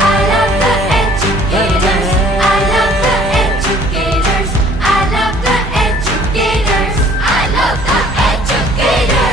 I love the educators. I love the educators. I love the educators. I love the educators.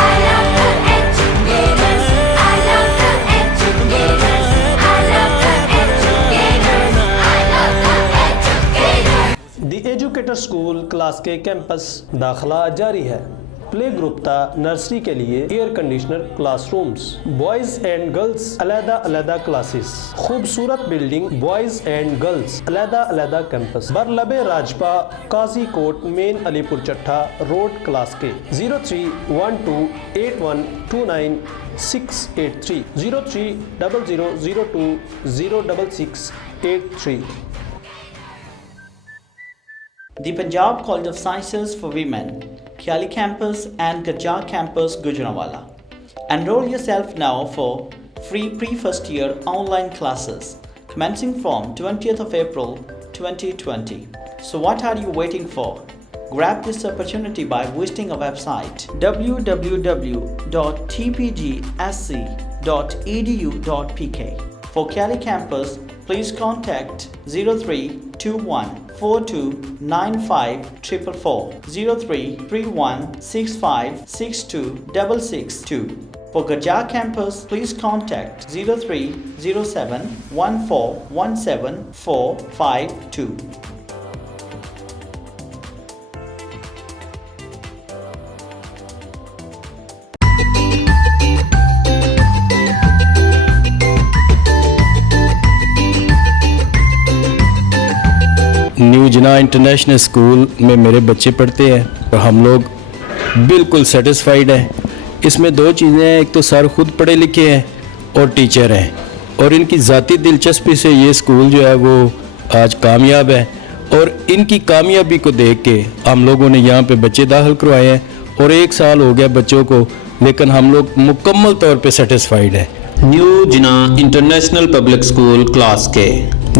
I love the educators. I love the educators. I love the educators. I love the educators. The educator school class کے campus داخلہ جاری ہے۔ Play group تا nursery کے لیے air conditioner class rooms, boys and girls علیحدہ classes, خوبصورت building, boys and girls علیحدہ کیمپس، برلب راجپا، قاضی کوٹ مین علی پور چٹھا روڈ کلاس کے 031281298683 0300020663۔ The Punjab College of Sciences for Women, Khiali Campus and Gajjar Campus, Gujranwala. Enroll yourself now for free pre-first year online classes commencing from 20th of April 2020. So what are you waiting for? Grab this opportunity by visiting our website www.tpgsc.edu.pk. For Khiali Campus, please contact 0321429544, 033165626662. For Gajjar Campus, please contact 0307141752. New Jinnah international school میں میرے بچے پڑھتے ہیں اور ہم لوگ بالکل satisfied ہیں۔ اس میں دو چیزیں ہیں، ایک تو سر خود پڑھے لکھے ہیں اور ٹیچر ہیں، اور ان کی ذاتی دلچسپی سے یہ اسکول جو ہے وہ آج کامیاب ہے، اور ان کی کامیابی کو دیکھ کے ہم لوگوں نے یہاں پہ بچے داخل کروائے ہیں، اور 1 سال ہو گیا بچوں کو، لیکن ہم لوگ مکمل طور پہ سیٹسفائیڈ ہیں۔ نیو جناح انٹرنیشنل پبلک اسکول کلاس کے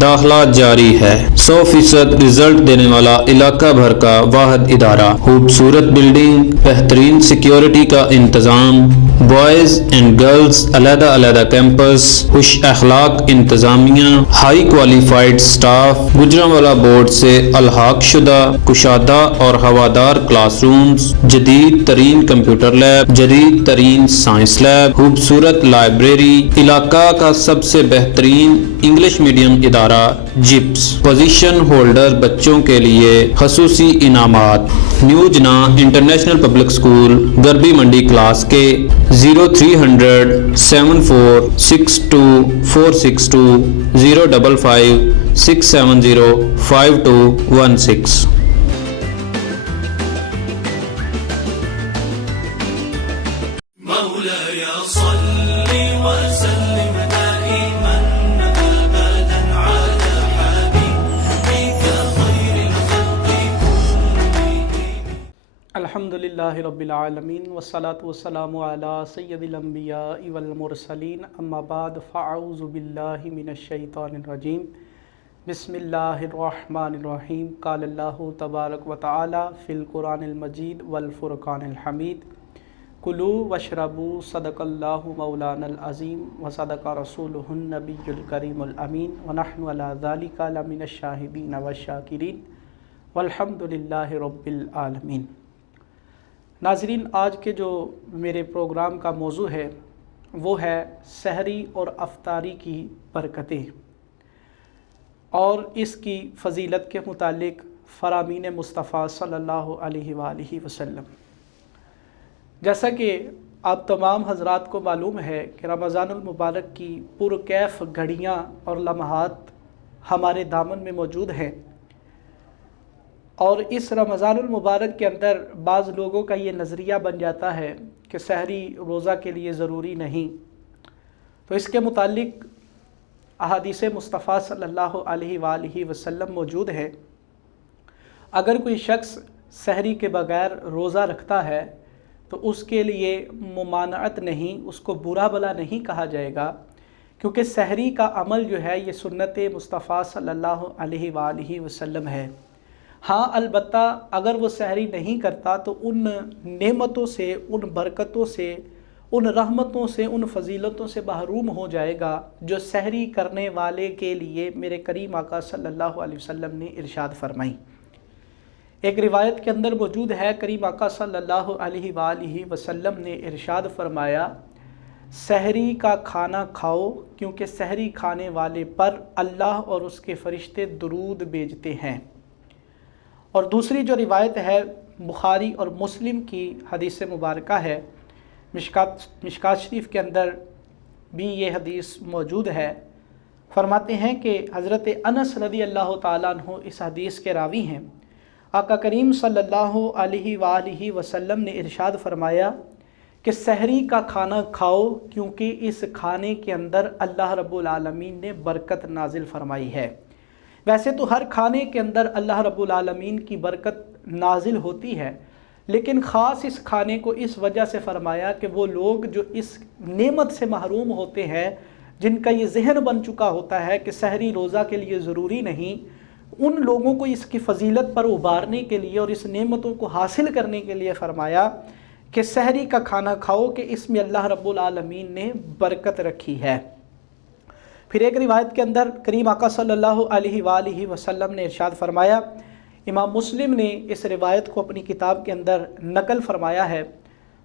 داخلہ جاری ہے۔ 100% رزلٹ دینے والا علاقہ بھر کا واحد ادارہ، خوبصورت بلڈنگ، بہترین سیکیورٹی کا انتظام، بوائز اینڈ گرلز علیحدہ کیمپس، خوش اخلاق انتظامیہ، high qualified staff, Gujranwala board سے الحاق شدہ کشادہ اور ہوادار کلاس رومز، جدید ترین کمپیوٹر لیب، جدید ترین سائنس لیب، خوبصورت لائبریری، علاقہ کا سب سے بہترین انگلش میڈیم ادارہ جپس، پوزیشن ہولڈر بچوں کے لیے خصوصی انعامات۔ نیو جناح انٹرنیشنل پبلک اسکول گربی منڈی کلاس کے 037462462462 05567052216۔ الحمدللہ رب العالمین والصلاة والسلام علی سید الانبیاء والمرسلین، اما بعد فاعوذ باللہ من الشیطان الرجیم، بسم اللہ الرحمن الرحیم۔ قال اللہ تبارک و تعالی فی القرآن المجید والفرقان الحمید، کلوا واشربوا صدق اللہ مولانا العظیم وصدق رسولہ النبی الکریم الامین، ونحن علی ذلک لمن الشاہدین والشاکرین، والحمدللہ رب العالمین۔ ناظرین، آج کے جو میرے پروگرام کا موضوع ہے وہ ہے سحری اور افطاری کی برکتیں، اور اس کی فضیلت کے متعلق فرامین مصطفیٰ صلی اللہ علیہ وآلہ وسلم۔ جیسا کہ آپ تمام حضرات کو معلوم ہے کہ رمضان المبارک کی پرکیف گھڑیاں اور لمحات ہمارے دامن میں موجود ہیں، اور اس رمضان المبارک کے اندر بعض لوگوں کا یہ نظریہ بن جاتا ہے کہ سحری روزہ کے لیے ضروری نہیں، تو اس کے متعلق احادیث مصطفیٰ صلی اللہ علیہ وآلہ وسلم موجود ہے۔ اگر کوئی شخص سحری کے بغیر روزہ رکھتا ہے تو اس کے لیے ممانعت نہیں، اس کو برا بلا نہیں کہا جائے گا، کیونکہ سحری کا عمل جو ہے یہ سنت مصطفیٰ صلی اللہ علیہ وآلہ وسلم ہے۔ ہاں البتہ اگر وہ سحری نہیں کرتا تو ان نعمتوں سے، ان برکتوں سے، ان رحمتوں سے، ان فضیلتوں سے محروم ہو جائے گا جو سحری کرنے والے کے لیے میرے کریم آقا صلی اللہ علیہ وسلم نے ارشاد فرمائی۔ ایک روایت کے اندر موجود ہے، کریم آقا صلی اللہ علیہ وآلہ وسلم نے ارشاد فرمایا، سحری کا کھانا کھاؤ کیونکہ سحری کھانے والے پر اللہ اور اس کے فرشتے درود بھیجتے ہیں۔ اور دوسری جو روایت ہے بخاری اور مسلم کی حدیث مبارکہ ہے، مشکات شریف کے اندر بھی یہ حدیث موجود ہے۔ فرماتے ہیں کہ حضرت انس رضی اللہ تعالیٰ عنہ اس حدیث کے راوی ہیں۔ آقا کریم صلی اللہ علیہ وآلہ وسلم نے ارشاد فرمایا کہ سحری کا کھانا کھاؤ کیونکہ اس کھانے کے اندر اللہ رب العالمین نے برکت نازل فرمائی ہے۔ ویسے تو ہر کھانے کے اندر اللہ رب العالمین کی برکت نازل ہوتی ہے، لیکن خاص اس کھانے کو اس وجہ سے فرمایا کہ وہ لوگ جو اس نعمت سے محروم ہوتے ہیں، جن کا یہ ذہن بن چکا ہوتا ہے کہ سحری روزہ کے لیے ضروری نہیں، ان لوگوں کو اس کی فضیلت پر ابھارنے کے لیے اور اس نعمتوں کو حاصل کرنے کے لیے فرمایا کہ سحری کا کھانا کھاؤ کہ اس میں اللہ رب العالمین نے برکت رکھی ہے۔ پھر ایک روایت کے اندر کریم آقا صلی اللہ علیہ وآلہ وسلم نے ارشاد فرمایا، امام مسلم نے اس روایت کو اپنی کتاب کے اندر نقل فرمایا ہے۔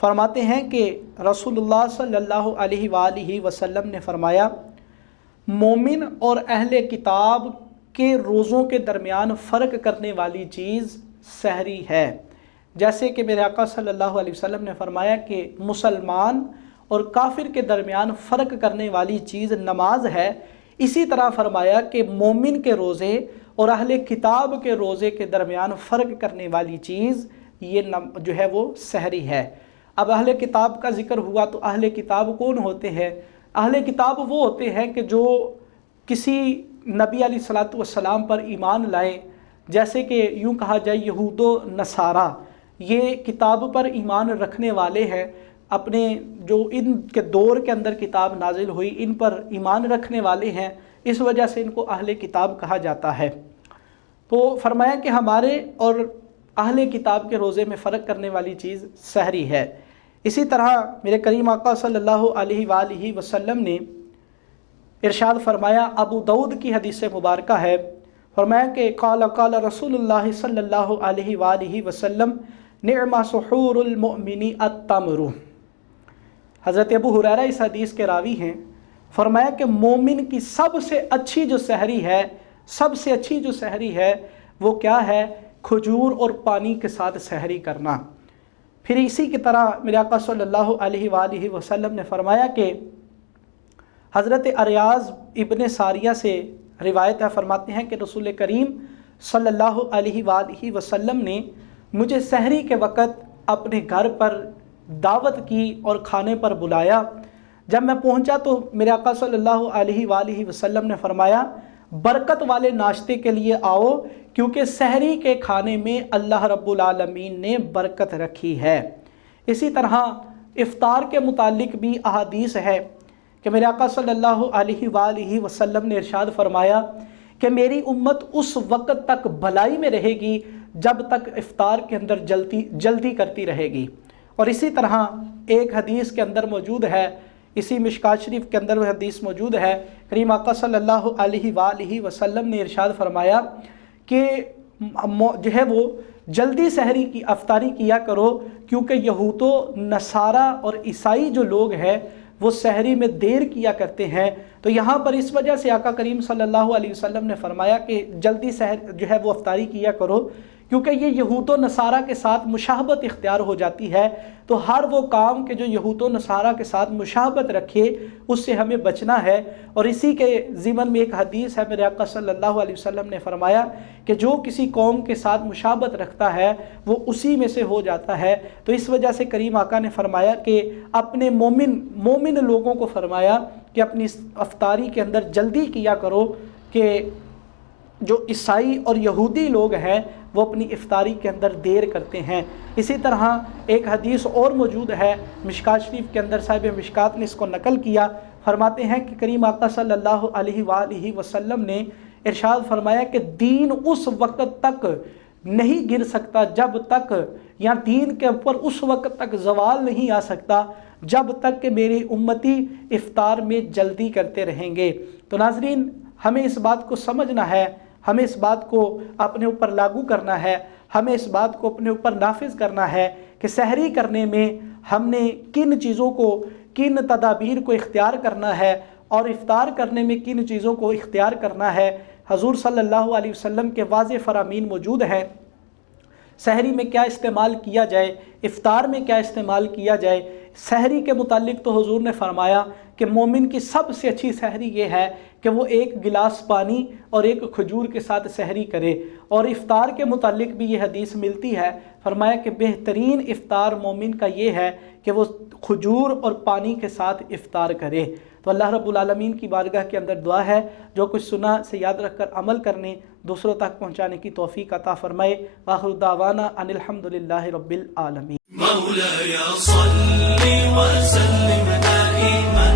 فرماتے ہیں کہ رسول اللہ صلی اللہ علیہ وآلہ وسلم نے فرمایا، مومن اور اہل کتاب کے روزوں کے درمیان فرق کرنے والی چیز سحری ہے۔ جیسے کہ میرے آقا صلی اللہ علیہ وسلم نے فرمایا کہ مسلمان اور کافر کے درمیان فرق کرنے والی چیز نماز ہے، اسی طرح فرمایا کہ مومن کے روزے اور اہل کتاب کے روزے کے درمیان فرق کرنے والی چیز یہ جو ہے وہ سحری ہے۔ اب اہل کتاب کا ذکر ہوا تو اہل کتاب کون ہوتے ہیں؟ اہل کتاب وہ ہوتے ہیں کہ جو کسی نبی علیہ الصلوۃ والسلام پر ایمان لائیں، جیسے کہ یوں کہا جائے یہود و نصارہ، یہ کتاب پر ایمان رکھنے والے ہیں، اپنے جو ان کے دور کے اندر کتاب نازل ہوئی ان پر ایمان رکھنے والے ہیں، اس وجہ سے ان کو اہل کتاب کہا جاتا ہے۔ تو فرمایا کہ ہمارے اور اہل کتاب کے روزے میں فرق کرنے والی چیز سحری ہے۔ اسی طرح میرے کریم آقا صلی اللہ علیہ وآلہ وسلم نے ارشاد فرمایا، ابو داؤد کی حدیث مبارکہ ہے، فرمایا کہ قال رسول اللہ صلی اللہ علیہ وآلہ وسلم، نعم سحور المؤمن التمر۔ حضرت ابو ہریرہ اس حدیث کے راوی ہیں۔ فرمایا کہ مومن کی سب سے اچھی جو سحری ہے، سب سے اچھی جو سحری ہے وہ کیا ہے؟ کھجور اور پانی کے ساتھ سحری کرنا۔ پھر اسی کی طرح میرے آقا صلی اللہ علیہ وآلہ وسلم نے فرمایا کہ حضرت اریاض ابن ساریہ سے روایت ہے، فرماتے ہیں کہ رسول کریم صلی اللہ علیہ وآلہ وسلم نے مجھے سحری کے وقت اپنے گھر پر دعوت کی اور کھانے پر بلایا۔ جب میں پہنچا تو میرے آقا صلی اللہ علیہ وآلہ وسلم نے فرمایا، برکت والے ناشتے کے لیے آؤ کیونکہ سحری کے کھانے میں اللہ رب العالمین نے برکت رکھی ہے۔ اسی طرح افطار کے متعلق بھی احادیث ہے کہ میرے آقا صلی اللہ علیہ وآلہ وسلم نے ارشاد فرمایا کہ میری امت اس وقت تک بھلائی میں رہے گی جب تک افطار کے اندر جلدی کرتی رہے گی۔ اور اسی طرح ایک حدیث کے اندر موجود ہے، اسی مشکات شریف کے اندر وہ حدیث موجود ہے، کریم آقا صلی اللہ علیہ وآلہ وسلم نے ارشاد فرمایا کہ جو ہے وہ جلدی سحری کی افطاری کیا کرو کیونکہ یہود و نصارہ اور عیسائی جو لوگ ہیں وہ سحری میں دیر کیا کرتے ہیں۔ تو یہاں پر اس وجہ سے آقا کریم صلی اللہ علیہ وسلم نے فرمایا کہ جلدی سحر جو ہے وہ افطاری کیا کرو کیونکہ یہ یہود و نصارہ کے ساتھ مشابہت اختیار ہو جاتی ہے۔ تو ہر وہ کام کہ جو یہود و نصارہ کے ساتھ مشابہت رکھے اس سے ہمیں بچنا ہے۔ اور اسی کے ضمن میں ایک حدیث ہے، میرے آقا صلی اللہ علیہ وسلم نے فرمایا کہ جو کسی قوم کے ساتھ مشابہت رکھتا ہے وہ اسی میں سے ہو جاتا ہے۔ تو اس وجہ سے کریم آقا نے فرمایا کہ اپنے مومن لوگوں کو فرمایا کہ اپنی افطاری کے اندر جلدی کیا کرو کہ جو عیسائی اور یہودی لوگ ہیں وہ اپنی افطاری کے اندر دیر کرتے ہیں۔ اسی طرح ایک حدیث اور موجود ہے مشکات شریف کے اندر، صاحب مشکات نے اس کو نقل کیا، فرماتے ہیں کہ کریم آقا صلی اللہ علیہ وآلہ وسلم نے ارشاد فرمایا کہ دین اس وقت تک نہیں گر سکتا جب تک، یا دین کے اوپر اس وقت تک زوال نہیں آ سکتا جب تک کہ میری امتی افطار میں جلدی کرتے رہیں گے۔ تو ناظرین، ہمیں اس بات کو سمجھنا ہے، ہمیں اس بات کو اپنے اوپر لاگو کرنا ہے، ہمیں اس بات کو اپنے اوپر نافذ کرنا ہے کہ سحری کرنے میں ہم نے کن چیزوں کو، کن تدابیر کو اختیار کرنا ہے، اور افطار کرنے میں کن چیزوں کو اختیار کرنا ہے۔ حضور صلی اللہ علیہ وسلم کے واضح فرامین موجود ہیں، سحری میں کیا استعمال کیا جائے، افطار میں کیا استعمال کیا جائے۔ سحری کے متعلق تو حضور نے فرمایا کہ مومن کی سب سے اچھی سحری یہ ہے کہ وہ ایک گلاس پانی اور ایک کھجور کے ساتھ سحری کرے، اور افطار کے متعلق بھی یہ حدیث ملتی ہے، فرمایا کہ بہترین افطار مومن کا یہ ہے کہ وہ کھجور اور پانی کے ساتھ افطار کرے۔ تو اللہ رب العالمین کی بارگاہ کے اندر دعا ہے جو کچھ سنا سے یاد رکھ کر عمل کرنے، دوسروں تک پہنچانے کی توفیق عطا فرمائے۔ وآخر دعوانا ان الحمدللہ رب العالمین۔ مولاي صل وسلم دائما